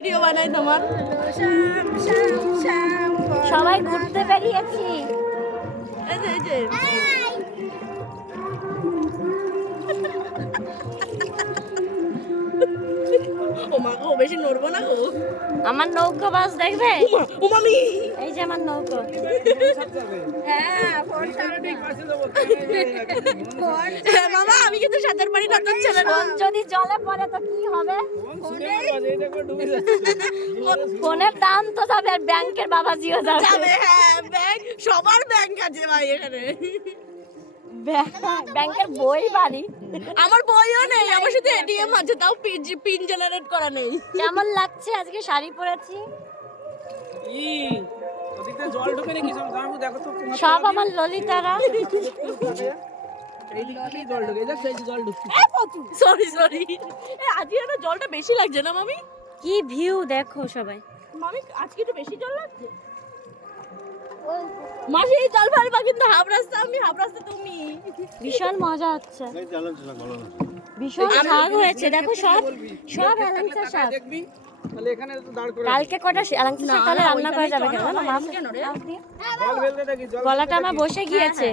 Video বানাই তোমার। সবাই ঘুরতে বেরিয়েছি। এই যে ও মা গো, বেশি নড়বো না গো। আমার নৌকো বাস দেখবে? ও মামি, এই যে আমার নৌকো। হ্যাঁ মামা, আমি কিন্তু সাঁতার পারি না, তোর ছেলে না। ফোন যদি জলে পড়ে তো কি হবে? ফোনের দাম তো যাবে, আর ব্যাংকের বাবাজিও যাবে। হ্যাঁ, ব্যাংক, সবার ব্যাংক আছে ভাই এখানে। ব্যাংকের বই বাড়ি। আমার বইও নেই, আমার শুধু এটিএম আছে, তাও পিন জেনারেট করা নেই। কেমন লাগছে আজকে শাড়ি পরেছি? সব আমার ললিতারা। সরি সরি, আজকে না জলটা বেশি লাগছে না মামি? কি ভিউ দেখো সবাই। মামি আজকে একটু বেশি জল লাগছে। মাসি এই জল ফালবা, কিন্তু হাফ রাস্তা আমি, হাফ রাস্তা তুমি। ভীষণ মজা হচ্ছে, ভীষণ শাক হয়েছে দেখো, সব সব এলাঞ্চা শাক। কালকে কটা এলাঞ্চা শাক তাহলে রান্না করা যাবে কেন? কেন রে? গলাটা আমার বসে গিয়েছে।